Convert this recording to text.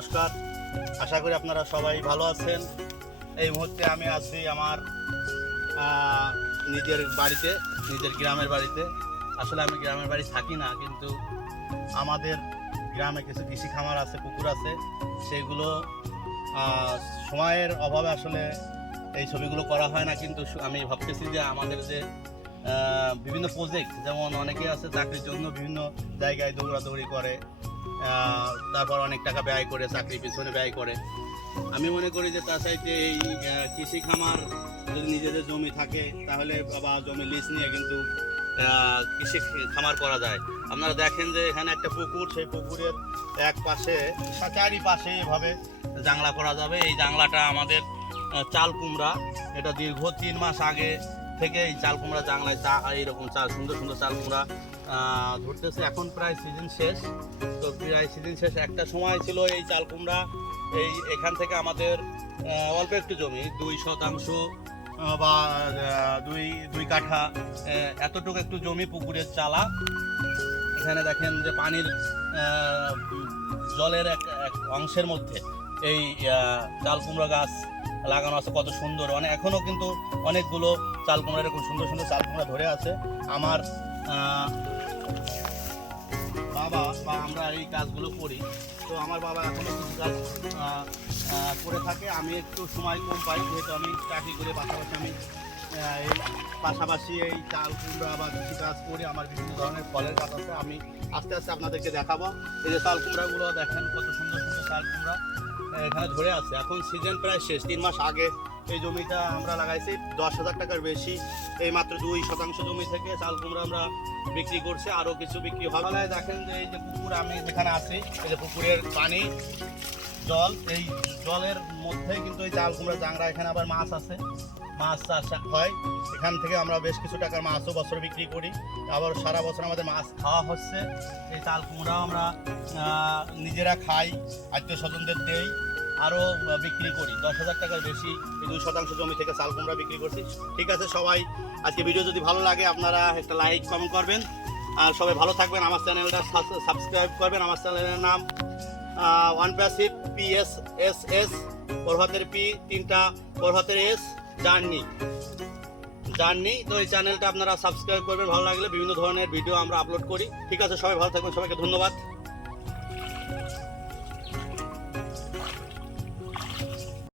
নমস্কার। আশা করি আপনারা সবাই ভালো আছেন। এই মুহূর্তে আমি আছি আমার নিজের বাড়িতে, নিজের গ্রামের বাড়িতে। আসলে আমি গ্রামের বাড়ি থাকি না, কিন্তু আমাদের গ্রামে কিছু কৃষি খামার আছে, পুকুর আছে, সেগুলো সময়ের অভাবে আসলে এই ছবিগুলো করা হয় না। কিন্তু আমি ভাবতেছি যে আমাদের যে বিভিন্ন প্রজেক্ট, যেমন অনেকে আছে চাকরির জন্য বিভিন্ন জায়গায় দৌড়াদৌড়ি করে, তারপর অনেক টাকা ব্যয় করে, চাকরির পিছনে ব্যয় করে। আমি মনে করি যে তার চাইতে এই কৃষি খামার যদি নিজেদের জমি থাকে, তাহলে বা জমি লিজ নিয়ে কিন্তু কৃষি খামার করা যায়। আপনারা দেখেন যে এখানে একটা পুকুর, সেই পুকুরের এক পাশে চারিপাশে এভাবে জাংলা করা যাবে। এই জাংলাটা আমাদের চাল কুমড়া, এটা দীর্ঘ 3 মাস আগে থেকে এই চাল কুমড়া জাংলায় এইরকম সুন্দর সুন্দর চাল কুমড়া ধরতেছে। এখন প্রায় সিজন শেষ, তো প্রায় সিজন শেষ। একটা সময় ছিল এই চাল কুমড়া এখান থেকে আমাদের অল্প একটু জমি, 2 শতাংশ বা 2 কাঠা এতটুকু একটু জমি, পুকুরের চালা। এখানে দেখেন যে পানির জলের এক অংশের মধ্যে এই চাল কুমড়া গাছ লাগানো আছে, কত সুন্দর। এখনো কিন্তু অনেকগুলো চাল কুমড়া, এরকম সুন্দর সুন্দর চাল কুমড়া ধরে আছে। আমার বাবা বা আমরা এই কাজগুলো করি, তো আমার বাবা এখনো কিছু কাজ করে থাকে। আমি একটু সময় কম পাই, যেহেতু আমি চাকরি করে, পাশাপাশি এই চাল কুমড়া বা কৃষি কাজ করে আমার বিভিন্ন ধরনের ফলের গাছ আছে। আমি আস্তে আস্তে আপনাদেরকে দেখাবো। এই যে চাল কুমড়াগুলো দেখেন, কত সুন্দর সুন্দর চাল কুমড়া এখানে ধরে আছে। এখন সিজন প্রায় শেষ। 3 মাস আগে এই জমিটা আমরা লাগাইছি, 10,000 টাকার বেশি। এই মাত্র 2 শতাংশ জমি থেকে চাল কুমড়া আমরা বিক্রি করছি, আরও কিছু বিক্রি হবে। দেখেন যে এই যে পুকুর, আমি যেখানে আছি, এই যে পুকুরের পানি, জল, এই জলের মধ্যে কিন্তু এই চাল কুমড়া জাংরা, এখানে আবার মাছ আছে, মাছ চাষ হয়। এখান থেকে আমরা বেশ কিছু টাকার মাছও বছর বিক্রি করি। আবার সারা বছর আমাদের মাছ খাওয়া হচ্ছে। এই চাল কুমড়াও আমরা নিজেরা খাই, আত্মীয় স্বজনদের দেই, আরও বিক্রি করি। 10,000 টাকার বেশি এই 2 শতাংশ জমি থেকে চাল কুমড়া বিক্রি করছি। ঠিক আছে সবাই, আজকে ভিডিও যদি ভালো লাগে আপনারা একটা লাইক কমেন্ট করবেন, আর সবাই ভালো থাকবেন। আমার চ্যানেলটা সাবস্ক্রাইব করবেন। আমার চ্যানেলের নাম ওয়ানপ্যাসিভ, PSSS, পরহাতের P, 3টা পরহাতের S, জার্নি। তো এই চ্যানেলটা আপনারা সাবস্ক্রাইব করবেন। ভালো লাগলে বিভিন্ন ধরনের ভিডিও আমরা আপলোড করি। ঠিক আছে, সবাই ভালো থাকবেন, সবাইকে ধন্যবাদ।